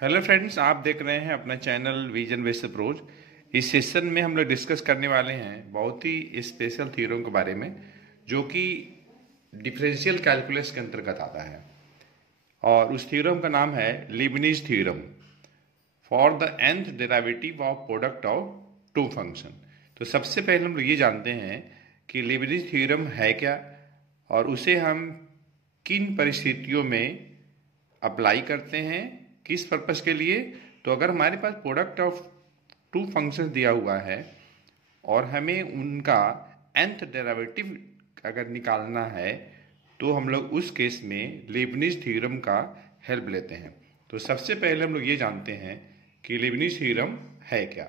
Hello friends, आप देख रहे हैं अपना चैनल विजन बेस्ड अप्रोच। इस सेशन में हम लोग डिस्कस करने वाले हैं बहुत ही स्पेशल थ्योरम के बारे में, जो कि डिफरेंशियल कैलकुलस के अंतर्गत आता है। और उस थ्योरम का नाम है Leibniz theorem for the nth derivative of product of two function. तो सबसे पहले हम लोग ये जानते हैं कि लीबनिज थ्योरम है क्या, और उसे हम किन परिस्थितियों में अप्लाई करते हैं, किस पर्पस के लिए। तो अगर हमारे पास प्रोडक्ट ऑफ टू फंक्शंस दिया हुआ है और हमें उनका nth डेरिवेटिव अगर निकालना है, तो हम लोग उस केस में लीबनिज थ्योरम का हेल्प लेते हैं। तो सबसे पहले हम लोग ये जानते हैं कि लीबनिज थ्योरम है क्या।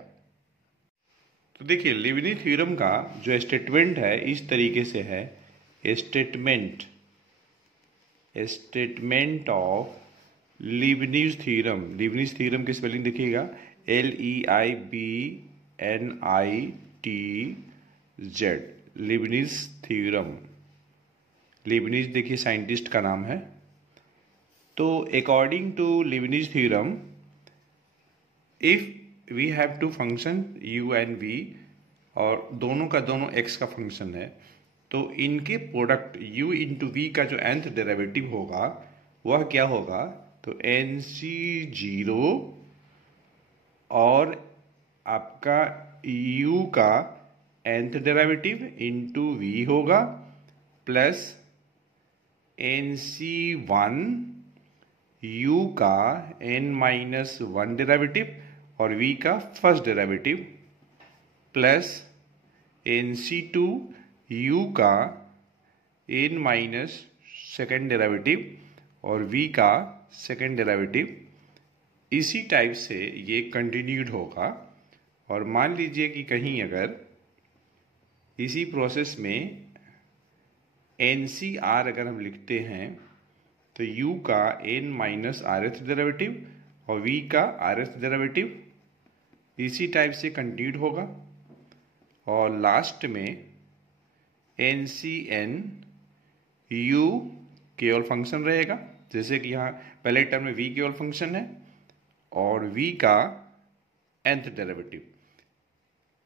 तो देखिए, लीबनिज थ्योरम का जो स्टेटमेंट है इस तरीके से है। Statement of Leibniz theorem. Leibniz theorem की स्पेलिंग देखिएगा, LEIBNITZ। लीबनिज थ्योरम, लीबनिज देखिए साइंटिस्ट का नाम है। तो according to Leibniz theorem, if we have two function u and v, और दोनों का दोनों x का फंक्शन है, तो इनके प्रोडक्ट u इंटू वी का जो nth डेरिवेटिव होगा वह क्या होगा। तो NC0 और आपका u का nth डेरिवेटिव इंटू v होगा, प्लस NC1 u का n-1 डेरिवेटिव और v का first derivative, plus NC2 u का n-सेकेंड डेरिवेटिव और v का सेकेंड डेरिवेटिव। इसी टाइप से ये कंटिन्यूड होगा। और मान लीजिए कि कहीं अगर इसी प्रोसेस में NCR अगर हम लिखते हैं, तो u का n-rth डेरिवेटिव और v का rth डेरिवेटिव इसी टाइप से कंटिन्यूड होगा। और लास्ट में NCN u केवल फंक्शन रहेगा, जैसे कि यहाँ पहले टर्म में v केवल फंक्शन है और v का nth डेरिवेटिव।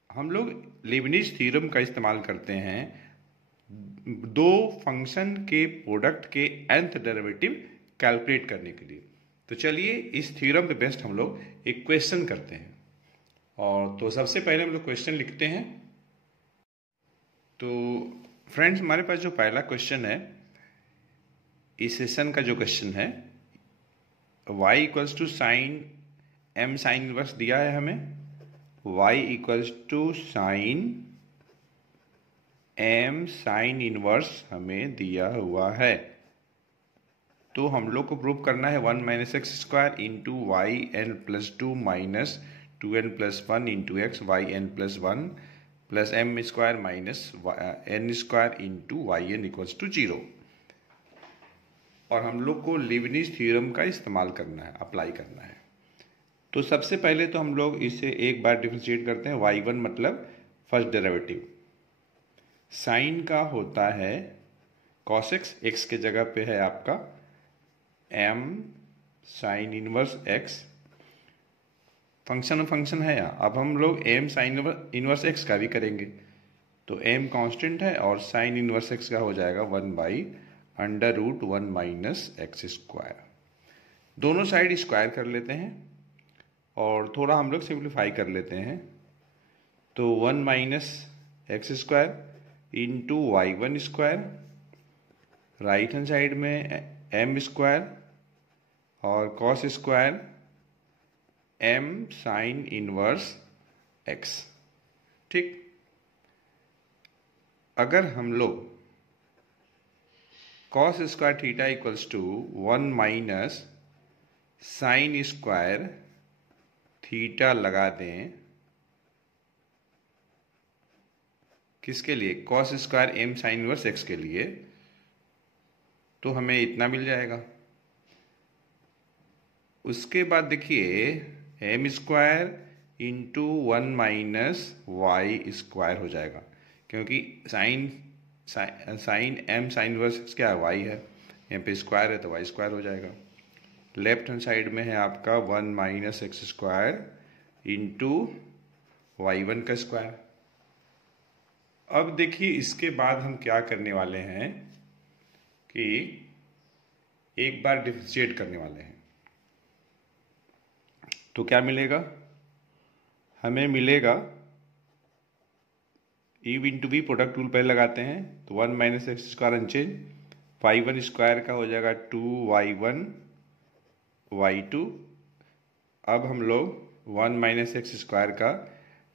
हम लोग लीबनिज थ्योरम का इस्तेमाल करते हैं दो फंक्शन के प्रोडक्ट के nth डेरिवेटिव कैलकुलेट करने के लिए। तो चलिए इस थ्योरम पे बेस्ड हम लोग एक क्वेश्चन करते हैं। और तो सबसे पहले हम लोग क्वेश्चन लिखते हैं। तो फ्रेंड्स, हमारे पास जो पहला क्वेश्चन है, इस सेशन का जो क्वेश्चन है, y equals to sine m sine inverse दिया है हमें। y equals to sine m sine inverse हमें दिया हुआ है। तो हम लोग को प्रूव करना है 1 minus x square into y n plus 2 minus 2n plus 1 into x y n plus 1 plus m square minus n square into y n equals to 0। और हम लोग को लीबनिज थ्योरम का इस्तेमाल करना है, अप्लाई करना है। तो सबसे पहले तो हम लोग इसे एक बार डिफरेंशिएट करते हैं। y1 मतलब फर्स्ट डेरिवेटिव, साइन का होता है cos x, x के जगह पे है आपका m sine inverse x। Function है यहाँ। अब हम लोग m साइन इनवर्स x का भी करेंगे। तो m कांस्टेंट है और साइन इनवर्स x का हो जाएगा 1/√1 माइनस एक्स स्क्वायर। दोनों साइड स्क्वायर कर लेते हैं और थोड़ा हम लोग सिंप्लीफाई कर लेते हैं। तो 1 minus x square into y1 square, right hand side में m स्क्वायर और cos square m sine inverse x। ठीक, अगर हम लोग cos square theta equals to 1 minus sine square theta लगा दें, किसके लिए? cos square m sine inverse x के लिए, तो हमें इतना मिल जाएगा। उसके बाद देखिए m square into 1 minus y square हो जाएगा, क्योंकि sine m sine inverse x क्या है? y है। यहाँ पे स्क्वायर है तो y स्क्वायर हो जाएगा। लेफ्ट हैंड साइड में है आपका 1 minus x square into y1 का स्क्वायर। अब देखिए इसके बाद हम क्या करने वाले हैं कि एक बार डिफरेंशिएट करने वाले हैं। तो क्या मिलेगा, हमें मिलेगा e into v, product rule पहले लगाते हैं। तो 1 minus x square unchange, y1 square का हो जाएगा 2y1 y2। अब हम लोग 1 माइनस एक्स स्क्वायर का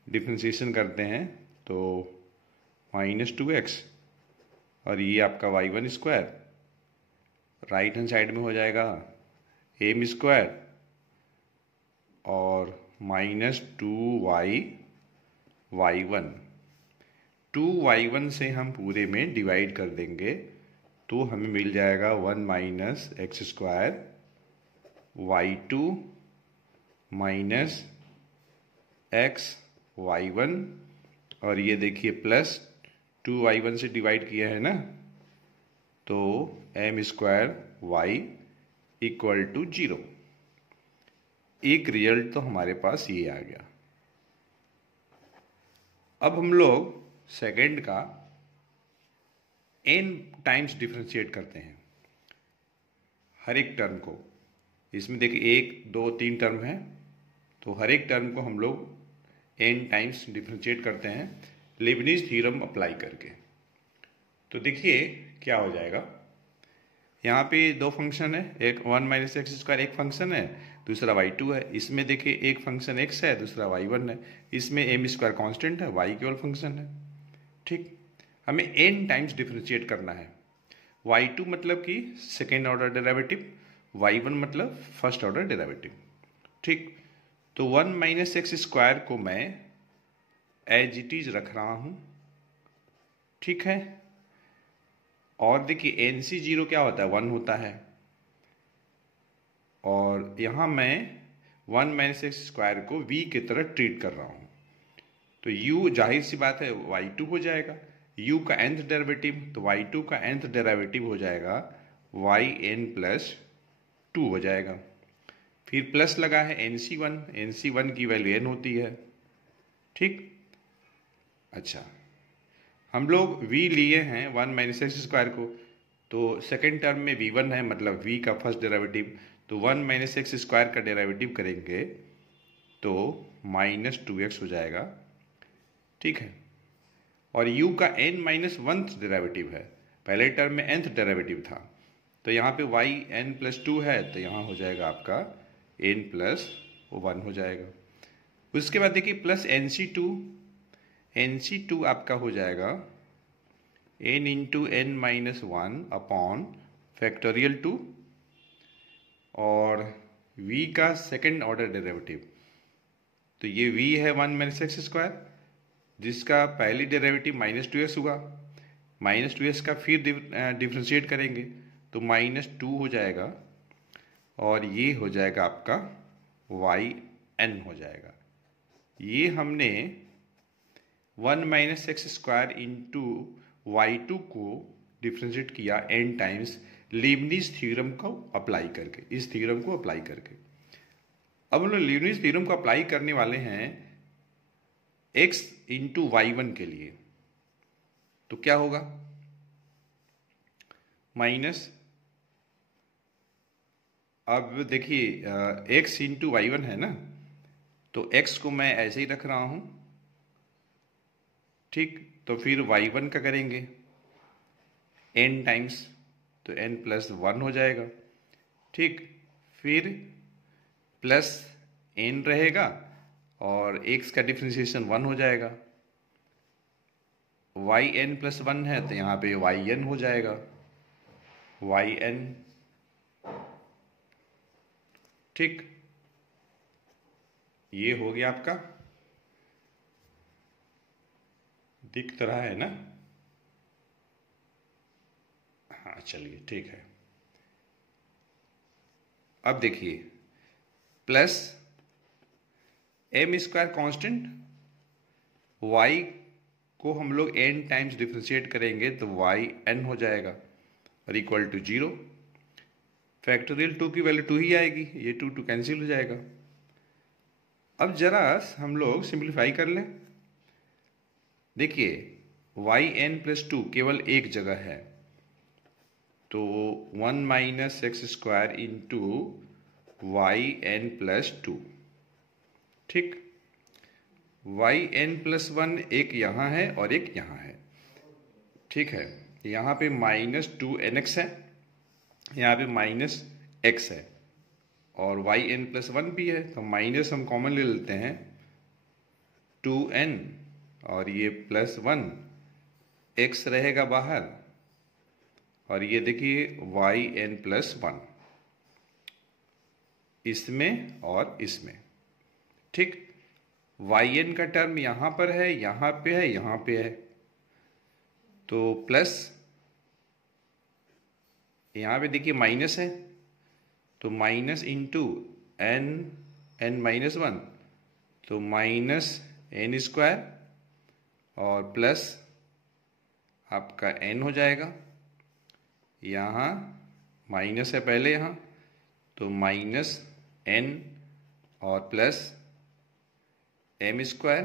डिफ्रेंशिएशन करते हैं तो -2x, और ये आपका y1 square right hand side में हो जाएगा एम स्क्वायर और -2y y1। 2y1 से हम पूरे में डिवाइड कर देंगे तो हमें मिल जाएगा 1 minus x square y2 minus x y1, और ये देखिए प्लस 2y1 से डिवाइड किया है ना, तो m square y equal to 0। एक रिजल्ट तो हमारे पास ये आ गया। अब हम लोग सेकेंड का n टाइम्स डिफरेंशिएट करते हैं हर एक टर्म को। इसमें देखिए 1 2 3 टर्म है, तो हर एक टर्म को हम लोग n टाइम्स डिफरेंशिएट करते हैं लीबनिज़ थ्योरम अप्लाई करके। तो देखिए क्या हो जाएगा, यहाँ पे दो फंक्शन है, एक 1 माइनस एक्स स्क्वायर एक फंक्शन है, दूसरा y2 है। इसमें देखिए एक फंक्शन x है, दूसरा y1 है। इसमें एम स्क्वायर कॉन्स्टेंट है, y केवल फंक्शन है। ठीक, हमें n टाइम्स डिफरेंशिएट करना है। y2 मतलब कि सेकेंड ऑर्डर डेरिवेटिव, y1 मतलब फर्स्ट ऑर्डर डेरिवेटिव। ठीक, तो 1 माइनस एक्स स्क्वायर को मैं एज इट इज रख रहा हूँ। ठीक है, और देखिए NC0 क्या होता है, 1 होता है, और यहाँ मैं 1 माइनस एक्स स्क्वायर को v की तरह ट्रीट कर रहा हूँ। तो u जाहिर सी बात है y2 हो जाएगा, u का nth डेरिवेटिव, तो y2 का nth डेरिवेटिव हो जाएगा yn प्लस 2 हो जाएगा। फिर प्लस लगा है NC1, NC1 की वैल्यू n होती है। ठीक, अच्छा, हम लोग v लिए हैं 1 माइनस एक्स स्क्वायर को, तो सेकेंड टर्म में v1 है, मतलब v का फर्स्ट डेरिवेटिव, तो 1 माइनस एक्स स्क्वायर का डेरिवेटिव करेंगे तो -2x हो जाएगा। ठीक है, और u का n माइनस 1th डेरिवेटिव है, पहले टर्म में nth डेरिवेटिव था, तो यहाँ पे yn प्लस 2 है, तो यहाँ हो जाएगा आपका n प्लस 1 हो जाएगा। उसके बाद देखिए प्लस NC2 आपका हो जाएगा n into n minus 1 upon factorial 2, और v का सेकेंड ऑर्डर डेरिवेटिव, तो ये v है 1 माइनस एक्स स्क्वायर, जिसका पहली डेरिवेटिव -2x हुआ, -2x का फिर डिफ्रेंशिएट करेंगे तो -2 हो जाएगा, और ये हो जाएगा आपका yn हो जाएगा। ये हमने 1 minus x square into y2 को डिफ्रेंशिएट किया n टाइम्स लीबनिज़ थ्योरम को अप्लाई करके, इस थ्योरम को अप्लाई करके। अब हम लोग लीबनिज़ थ्योरम को अप्लाई करने वाले हैं x इंटू y1 के लिए, तो क्या होगा, माइनस, अब देखिए x इंटू y1 है ना, तो x को मैं ऐसे ही रख रहा हूं। ठीक, तो फिर y1 का करेंगे n टाइम्स, तो n प्लस 1 हो जाएगा। ठीक, फिर प्लस n रहेगा और x का डिफ्रेंशिएशन 1 हो जाएगा, yn प्लस 1 है तो यहाँ पे yn हो जाएगा, yn। ठीक, ये हो गया आपका, दिख तो रहा है ना, हाँ चलिए ठीक है। अब देखिए plus m square constant, y को हम लोग n टाइम्स डिफ्रेंशिएट करेंगे तो yn हो जाएगा और इक्वल टू 0। फैक्टोरियल 2 की वैल्यू 2 ही आएगी, ये 2 कैंसिल हो जाएगा। अब जरा हम लोग सिंप्लीफाई कर लें। देखिए yn+2 केवल एक जगह है, तो 1 minus x square into yn+2, ठीक। yn+1 एक यहाँ है और एक यहाँ है, ठीक है। यहाँ पे -2nx है, यहाँ पे -x है और yn+1 भी है, तो माइनस हम कॉमन ले लेते हैं 2n और ये +1, x रहेगा बाहर और ये देखिए yn+1 इसमें और इसमें, ठीक। yn का टर्म यहाँ पर है, यहाँ पे है, यहाँ पे है, तो प्लस यहाँ पे देखिए माइनस है, तो माइनस इंटू n-1, तो -n² और प्लस आपका n हो जाएगा। यहाँ माइनस है पहले यहाँ, तो -n और प्लस m²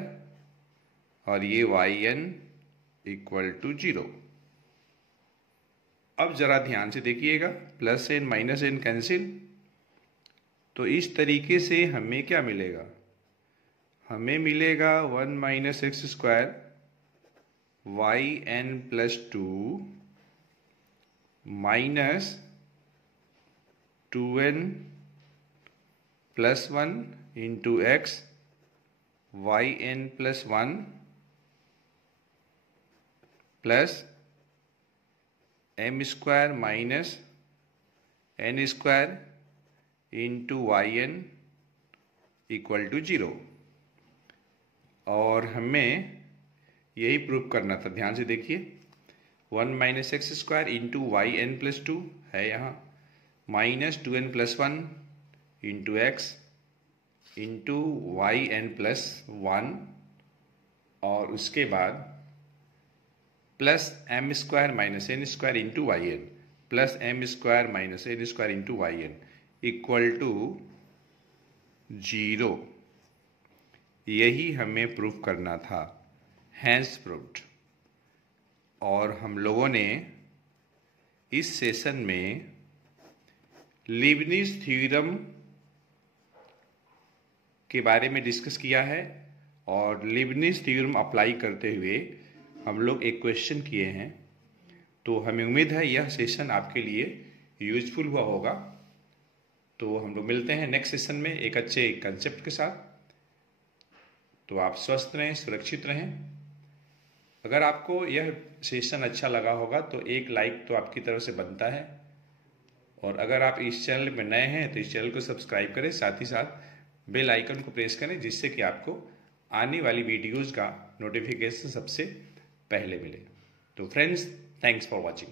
और ये yn=0। अब जरा ध्यान से देखिएगा, +n -n कैंसिल, तो इस तरीके से हमें क्या मिलेगा, हमें मिलेगा 1 minus x square yn+2 minus 2n+1 into x yn+1 plus m² minus n² into yn=0। और हमें यही प्रूफ करना था, ध्यान से देखिए। 1 minus x square into yn+2 है यहाँ, -2n+1 into x into yn+1 और उसके बाद plus m² minus n² into yn plus m² minus n² into yn=0। यही हमें प्रूफ करना था, हैंस प्रूव्ड। और हम लोगों ने इस सेशन में लीबनिज़ थ्योरम के बारे में डिस्कस किया है और लीबनिज़ थ्योरम अप्लाई करते हुए हम लोग एक क्वेश्चन किए हैं। तो हमें उम्मीद है यह सेशन आपके लिए यूजफुल हुआ होगा। तो हम लोग मिलते हैं नेक्स्ट सेशन में एक अच्छे कंसेप्ट के साथ। तो आप स्वस्थ रहें, सुरक्षित रहें। अगर आपको यह सेशन अच्छा लगा होगा तो एक लाइक तो आपकी तरफ से बनता है, और अगर आप इस चैनल में नए हैं तो इस चैनल को सब्सक्राइब करें, साथ ही साथ बेल आइकन को प्रेस करें, जिससे कि आपको आने वाली वीडियोज़ का नोटिफिकेशन सबसे पहले मिले। तो फ्रेंड्स, थैंक्स फॉर वॉचिंग।